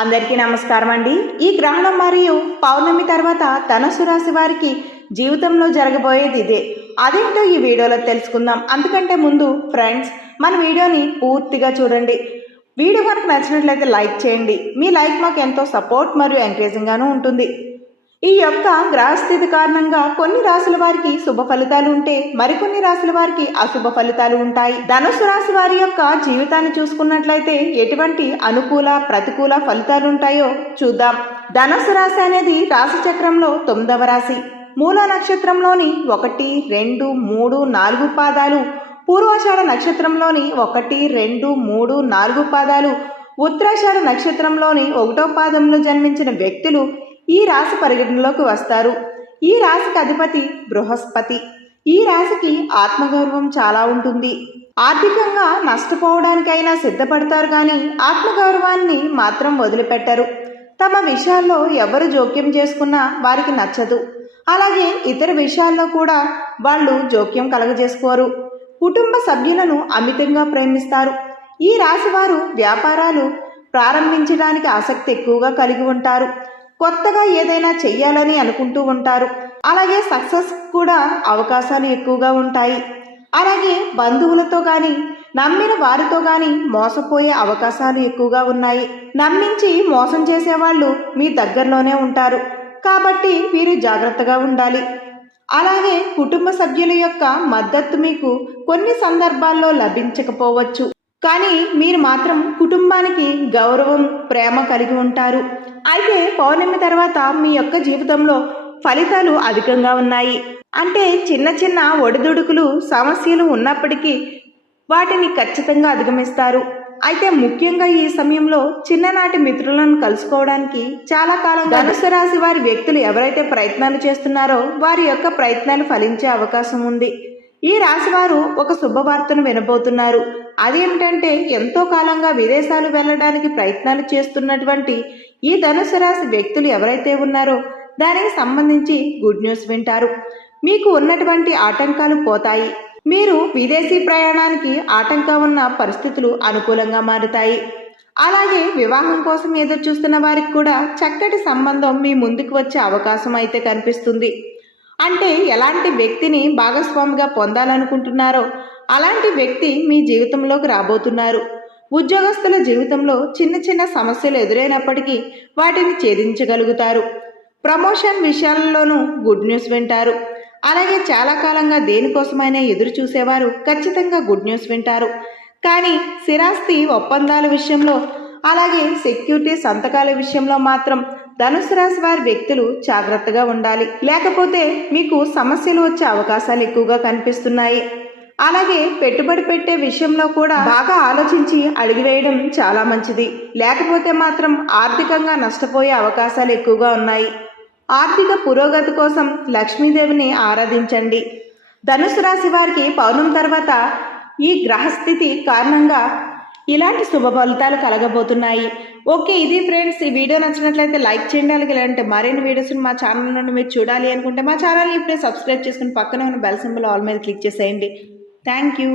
అందరికీ నమస్కారం అండి. ఈ గ్రహణం మరియు పౌర్ణమి తర్వాత ధనుసు రాశి వారికి జీవితంలో జరగబోయేది ఇదే. అదేంటో ఈ వీడియోలో తెలుసుకుందాం. అందుకంటే ముందు ఫ్రెండ్స్, మన వీడియోని పూర్తిగా చూడండి. వీడియో కనుక నచ్చినట్లయితే లైక్ చేయండి. మీ లైక్ మాకు ఎంతో సపోర్ట్ మరియు ఎంకరేజింగ్గాను ఉంటుంది. ఈ యొక్క గ్రహస్థితి కారణంగా కొన్ని రాశుల వారికి శుభ ఫలితాలు ఉంటే మరికొన్ని రాశుల వారికి అశుభ ఫలితాలు ఉంటాయి. ధనుసు రాశి వారి యొక్క జీవితాన్ని చూసుకున్నట్లయితే ఎటువంటి అనుకూల ప్రతికూల ఫలితాలు ఉంటాయో చూద్దాం. ధనుసు రాశి అనేది రాశి చక్రంలో 9వ రాశి. మూల నక్షత్రంలోని 1, 2, 3, 4 పాదాలు, పూర్వాషాఢ నక్షత్రంలోని 1, 2, 3, 4 పాదాలు, ఉత్తరాషాఢ నక్షత్రంలోని 1వ పాదంలో జన్మించిన వ్యక్తులు ఈ రాశి పరిగణలోకి వస్తారు. ఈ రాశికి అధిపతి బృహస్పతి. ఈ రాశికి ఆత్మగౌరవం చాలా ఉంటుంది. ఆర్థికంగా నష్టపోవడానికైనా సిద్ధపడతారు, కానీ ఆత్మగౌరవాన్ని మాత్రం వదిలిపెట్టరు. తమ విషయాల్లో ఎవరు జోక్యం చేసుకున్నా వారికి నచ్చదు. అలాగే ఇతర విషయాల్లో కూడా వాళ్ళు జోక్యం కలగజేసుకోరు. కుటుంబ సభ్యులను అమితంగా ప్రేమిస్తారు. ఈ రాశి వారు వ్యాపారాలు ప్రారంభించడానికి ఆసక్తి ఎక్కువగా కలిగి ఉంటారు. కొత్తగా ఏదైనా చెయ్యాలని అనుకుంటూ ఉంటారు. అలాగే సక్సెస్ కూడా అవకాశాలు ఎక్కువగా ఉంటాయి. అలాగే బంధువులతో కానీ నమ్మిన వారితో కానీ మోసపోయే అవకాశాలు ఎక్కువగా ఉన్నాయి. నమ్మించి మోసం చేసేవాళ్ళు మీ దగ్గరలోనే ఉంటారు, కాబట్టి మీరు జాగ్రత్తగా ఉండాలి. అలాగే కుటుంబ సభ్యుల యొక్క మద్దతు మీకు కొన్ని సందర్భాల్లో లభించకపోవచ్చు, కానీ మీరు మాత్రం కుటుంబానికి గౌరవం, ప్రేమ కలిగి ఉంటారు. అయితే పౌర్ణమి తర్వాత మీ యొక్క జీవితంలో ఫలితాలు అధికంగా ఉన్నాయి. అంటే చిన్న చిన్న ఒడిదుడుకులు, సమస్యలు ఉన్నప్పటికీ వాటిని ఖచ్చితంగా అధిగమిస్తారు. అయితే ముఖ్యంగా ఈ సమయంలో చిన్ననాటి మిత్రులను కలుసుకోవడానికి చాలా కాలం ధనుసు రాశి వారి వ్యక్తులు ఎవరైతే ప్రయత్నాలు చేస్తున్నారో వారి యొక్క ప్రయత్నాలు ఫలించే అవకాశం ఉంది. ఈ రాశివారు ఒక శుభవార్తను వినబోతున్నారు. అదేమిటంటే, ఎంతో కాలంగా విదేశాలు వెళ్ళడానికి ప్రయత్నాలు చేస్తున్నటువంటి ఈ ధనుసు రాశి వ్యక్తులు ఎవరైతే ఉన్నారో దానికి సంబంధించి గుడ్ న్యూస్ వింటారు. మీకు ఉన్నటువంటి ఆటంకాలు పోతాయి. మీరు విదేశీ ప్రయాణానికి ఆటంకం ఉన్న పరిస్థితులు అనుకూలంగా మారుతాయి. అలాగే వివాహం కోసం ఎదురు చూస్తున్న వారికి కూడా చక్కటి సంబంధం మీ ముందుకు వచ్చే అవకాశం అయితే కనిపిస్తుంది. అంటే ఎలాంటి వ్యక్తిని భాగస్వామిగా పొందాలనుకుంటున్నారో అలాంటి వ్యక్తి మీ జీవితంలోకి రాబోతున్నారు. ఉద్యోగస్తుల జీవితంలో చిన్న చిన్న సమస్యలు ఎదురైనప్పటికీ వాటిని ఛేదించగలుగుతారు. ప్రమోషన్ విషయాలలోనూ గుడ్ న్యూస్ వింటారు. అలాగే చాలా కాలంగా దేనికోసమైనా ఎదురు చూసేవారు ఖచ్చితంగా గుడ్ న్యూస్ వింటారు. కానీ స్థిరాస్తి ఒప్పందాల విషయంలో, అలాగే సెక్యూరిటీ సంతకాల విషయంలో మాత్రం ధనుసు రాశి వారి వ్యక్తులు జాగ్రత్తగా ఉండాలి. లేకపోతే మీకు సమస్యలు వచ్చే అవకాశాలు ఎక్కువగా కనిపిస్తున్నాయి. అలాగే పెట్టుబడి పెట్టే విషయంలో కూడా బాగా ఆలోచించి అడుగువేయడం చాలా మంచిది. లేకపోతే మాత్రం ఆర్థికంగా నష్టపోయే అవకాశాలు ఎక్కువగా ఉన్నాయి. ఆర్థిక పురోగతి కోసం లక్ష్మీదేవిని ఆరాధించండి. ధనుసు రాశి వారికి పౌర్ణమి తర్వాత ఈ గ్రహస్థితి కారణంగా ఇలాంటి శుభ ఫలితాలు కలగబోతున్నాయి. ఓకే, ఇది ఫ్రెండ్స్. ఈ వీడియో నచ్చినట్లయితే లైక్ చేయండి. అలాగే ఇలాంటి మరిన్ని వీడియోస్ని మా ఛానల్ నుండి మీరు చూడాలి అనుకుంటే మా ఛానల్ని ఇప్పుడే సబ్స్క్రైబ్ చేసుకుని పక్కనే ఉన్న బెల్ సింబల్ ఆల్ మీద క్లిక్ చేసేయండి. Thank you.